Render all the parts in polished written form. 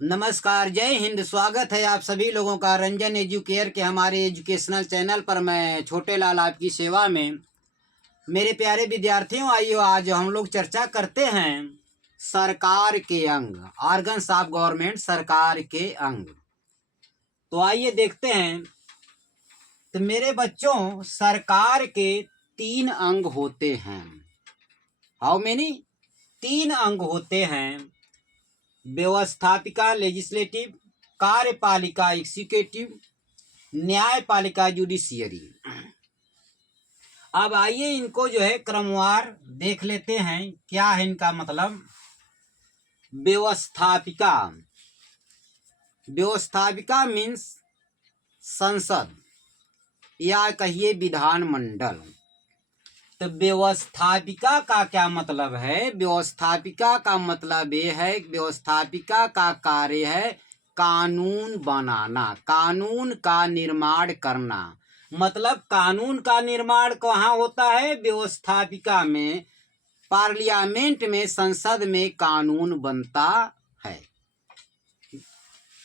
नमस्कार, जय हिंद। स्वागत है आप सभी लोगों का रंजन एजुकेयर के हमारे एजुकेशनल चैनल पर। मैं छोटे लाल आपकी सेवा में। मेरे प्यारे विद्यार्थियों, आइए आज हम लोग चर्चा करते हैं सरकार के अंग, ऑर्गन्स ऑफ गवर्नमेंट, सरकार के अंग। तो आइए देखते हैं। तो मेरे बच्चों, सरकार के 3 अंग होते हैं। How many? 3 अंग होते हैं। व्यवस्थापिका लेजिस्लेटिव, कार्यपालिका एग्जीक्यूटिव, न्यायपालिका जुडिशियरी। अब आइए इनको जो है क्रमवार देख लेते हैं, क्या है इनका मतलब। व्यवस्थापिका, व्यवस्थापिका मीन्स संसद या कहिए विधानमंडल। तो व्यवस्थापिका का क्या मतलब है? व्यवस्थापिका का मतलब ये है, व्यवस्थापिका का कार्य है कानून बनाना, कानून का निर्माण करना। मतलब कानून का निर्माण कहाँ होता है? व्यवस्थापिका में, पार्लियामेंट में, संसद में कानून बनता है।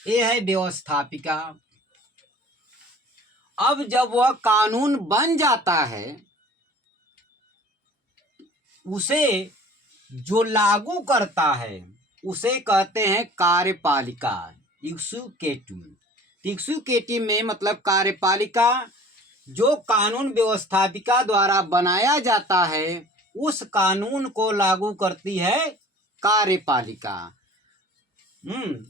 ये है व्यवस्थापिका। अब जब वह कानून बन जाता है, उसे जो लागू करता है उसे कहते हैं कार्यपालिका, एग्जीक्यूटिव। एग्जीक्यूटिव में मतलब कार्यपालिका, जो कानून व्यवस्थापिका द्वारा बनाया जाता है उस कानून को लागू करती है कार्यपालिका।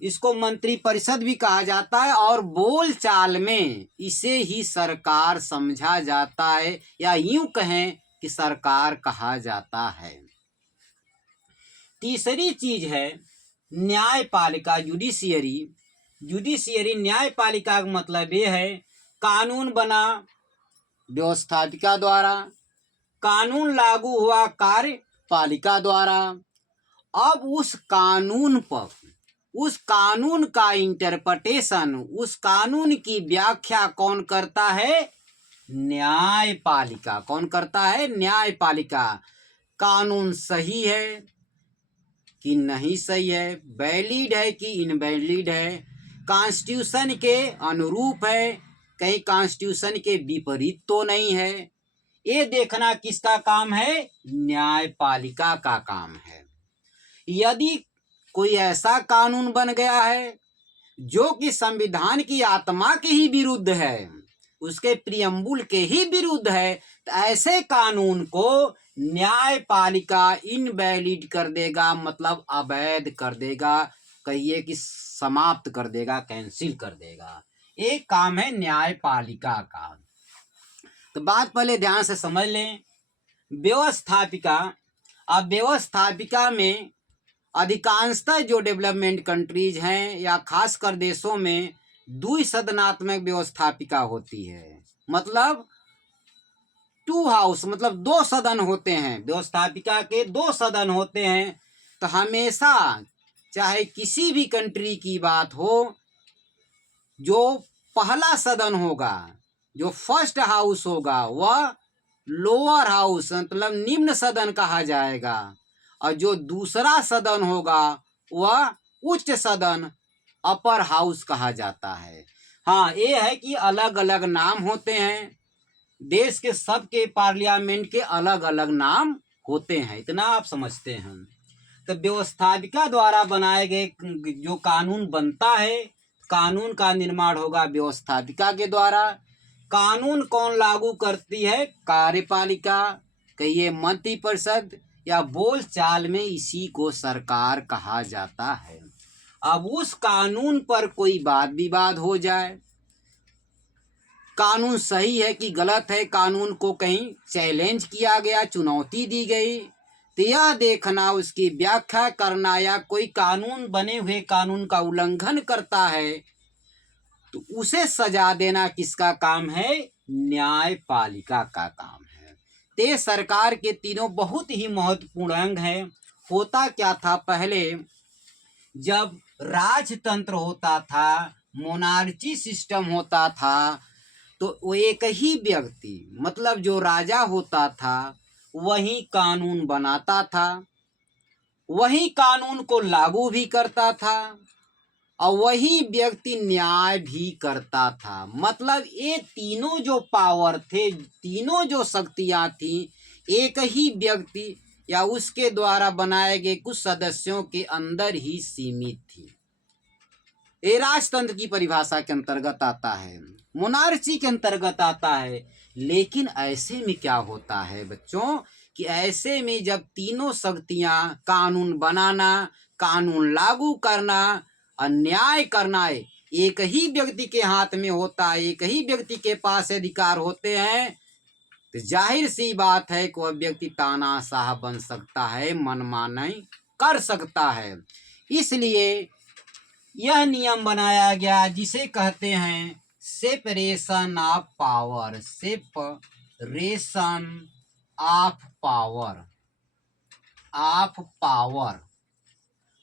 इसको मंत्रिपरिषद भी कहा जाता है और बोलचाल में इसे ही सरकार समझा जाता है, या यूं कहें कि सरकार कहा जाता है। तीसरी चीज है न्यायपालिका, जुडिशियरी। जुडिशियरी, न्यायपालिका का मतलब ये है कानून बना व्यवस्थापिका द्वारा, कानून लागू हुआ कार्यपालिका द्वारा। अब उस कानून पर, उस कानून का इंटरप्रिटेशन, उस कानून की व्याख्या कौन करता है? न्यायपालिका। कौन करता है? न्यायपालिका। कानून सही है कि नहीं सही है, वैलिड है कि इनवैलिड है, कॉन्स्टिट्यूशन के अनुरूप है, कहीं कॉन्स्टिट्यूशन के विपरीत तो नहीं है, ये देखना किसका काम है? न्यायपालिका का काम है। यदि कोई ऐसा कानून बन गया है जो कि संविधान की आत्मा के ही विरुद्ध है, उसके प्रियम्बुल के ही विरुद्ध है, तो ऐसे कानून को न्यायपालिका इनवैलिड कर देगा, मतलब अवैध कर देगा, कहिए कि समाप्त कर देगा, कैंसिल कर देगा। एक काम है न्यायपालिका का। तो बात पहले ध्यान से समझ लें। व्यवस्थापिका, अब व्यवस्थापिका में अधिकांशतः जो डेवलपमेंट कंट्रीज हैं या खासकर देशों में द्विसदनात्मक व्यवस्थापिका होती है। मतलब 2 हाउस, मतलब 2 सदन होते हैं। व्यवस्थापिका के 2 सदन होते हैं। तो हमेशा चाहे किसी भी कंट्री की बात हो, जो पहला सदन होगा, जो फर्स्ट हाउस होगा, वह लोअर हाउस मतलब निम्न सदन कहा जाएगा, और जो दूसरा सदन होगा वह उच्च सदन, अपर हाउस कहा जाता है। हाँ, ये है कि अलग अलग नाम होते हैं। देश के सबके पार्लियामेंट के अलग अलग नाम होते हैं, इतना आप समझते हैं। तो व्यवस्थापिका द्वारा बनाए गए जो कानून बनता है, कानून का निर्माण होगा व्यवस्थापिका के द्वारा। कानून कौन लागू करती है? कार्यपालिका, कहिए मंत्रिपरिषद, या बोलचाल में इसी को सरकार कहा जाता है। अब उस कानून पर कोई वाद विवाद हो जाए, कानून सही है कि गलत है, कानून को कहीं चैलेंज किया गया, चुनौती दी गई, तो यह देखना, उसकी व्याख्या करना, या कोई कानून, बने हुए कानून का उल्लंघन करता है तो उसे सजा देना किसका काम है? न्यायपालिका का काम है। ते सरकार के तीनों बहुत ही महत्वपूर्ण अंग हैं। होता क्या था पहले, जब राजतंत्र होता था, मोनार्ची सिस्टम होता था, तो वो एक ही व्यक्ति, मतलब जो राजा होता था, वही कानून बनाता था, वही कानून को लागू भी करता था, और वही व्यक्ति न्याय भी करता था। मतलब ये तीनों जो पावर थे, तीनों जो शक्तियाँ थी, एक ही व्यक्ति या उसके द्वारा बनाए गए कुछ सदस्यों के अंदर ही सीमित थी। ये राजतंत्र की परिभाषा के अंतर्गत आता है, मोनार्ची के अंतर्गत आता है। लेकिन ऐसे में क्या होता है बच्चों कि ऐसे में जब तीनों शक्तियां कानून बनाना, कानून लागू करना, अन्याय करना है एक ही व्यक्ति के हाथ में होता है, एक ही व्यक्ति के पास अधिकार होते हैं, तो जाहिर सी बात है कि वह व्यक्ति तानाशाह बन सकता है, मनमानी कर सकता है। इसलिए यह नियम बनाया गया जिसे कहते हैं separation of power. Separation of power, of power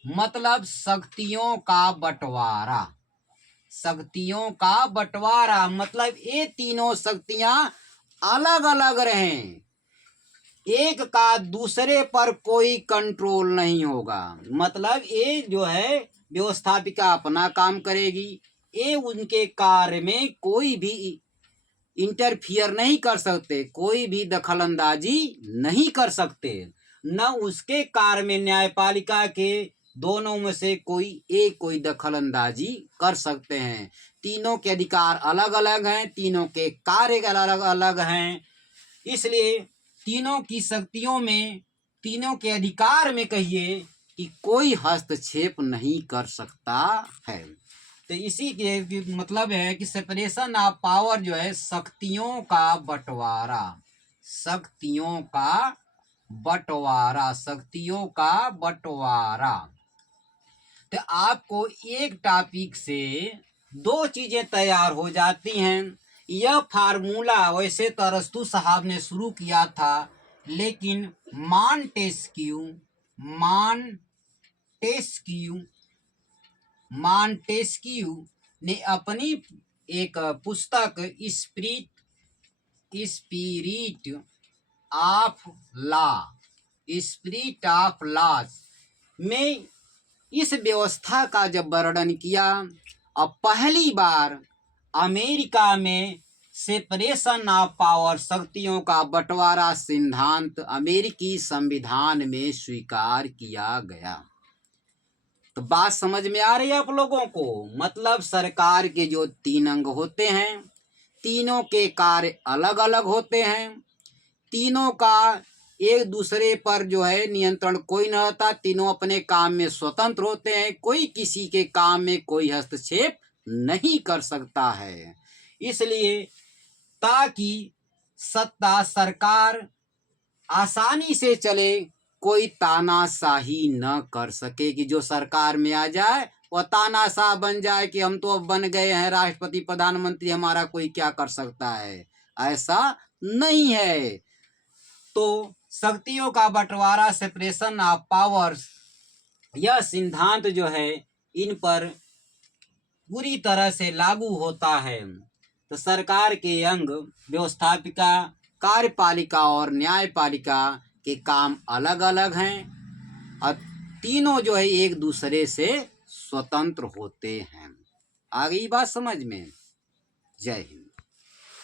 मतलब शक्तियों का बंटवारा। शक्तियों का बंटवारा मतलब ये तीनों शक्तियां अलग अलग रहें, एक का दूसरे पर कोई कंट्रोल नहीं होगा। मतलब ये जो है व्यवस्थापिका अपना काम करेगी, ये उनके कार्य में कोई भी इंटरफियर नहीं कर सकते, कोई भी दखलंदाजी नहीं कर सकते। न उसके कार्य में न्यायपालिका के दोनों में से कोई दखलंदाजी कर सकते हैं। तीनों के अधिकार अलग अलग हैं, तीनों के कार्य अलग अलग हैं। इसलिए तीनों की शक्तियों में, तीनों के अधिकार में कहिए कि कोई हस्तक्षेप नहीं कर सकता है। तो इसी के मतलब है कि सेपरेशन ऑफ पावर जो है शक्तियों का बंटवारा, शक्तियों का बंटवारा, शक्तियों का बंटवारा। तो आपको एक टॉपिक से दो चीजें तैयार हो जाती हैं। यह फार्मूला वैसे तो अरस्तू साहब ने शुरू किया था, लेकिन मॉन्टेस्क्यू ने अपनी एक पुस्तक स्पिरिट ऑफ लॉ में इस व्यवस्था का जब वर्णन किया, और पहली बार अमेरिका में सेपरेशन ऑफ पावर, शक्तियों का बंटवारा सिद्धांत अमेरिकी संविधान में स्वीकार किया गया। तो बात समझ में आ रही है आप लोगों को? मतलब सरकार के जो 3 अंग होते हैं, तीनों के कार्य अलग अलग होते हैं, तीनों का एक दूसरे पर जो है नियंत्रण कोई न रहता, तीनों अपने काम में स्वतंत्र होते हैं, कोई किसी के काम में कोई हस्तक्षेप नहीं कर सकता है। इसलिए ताकि सत्ता सरकार आसानी से चले, कोई तानाशाही न कर सके कि जो सरकार में आ जाए वह तानाशाह बन जाए कि हम तो अब बन गए हैं राष्ट्रपति प्रधानमंत्री, हमारा कोई क्या कर सकता है, ऐसा नहीं है। तो शक्तियों का बंटवारा, सेपरेशन ऑफ पावर्स, यह सिद्धांत जो है इन पर पूरी तरह से लागू होता है। तो सरकार के अंग व्यवस्थापिका, कार्यपालिका और न्यायपालिका के काम अलग अलग हैं और तीनों जो है एक दूसरे से स्वतंत्र होते हैं। आ गई बात समझ में? जय हिंद।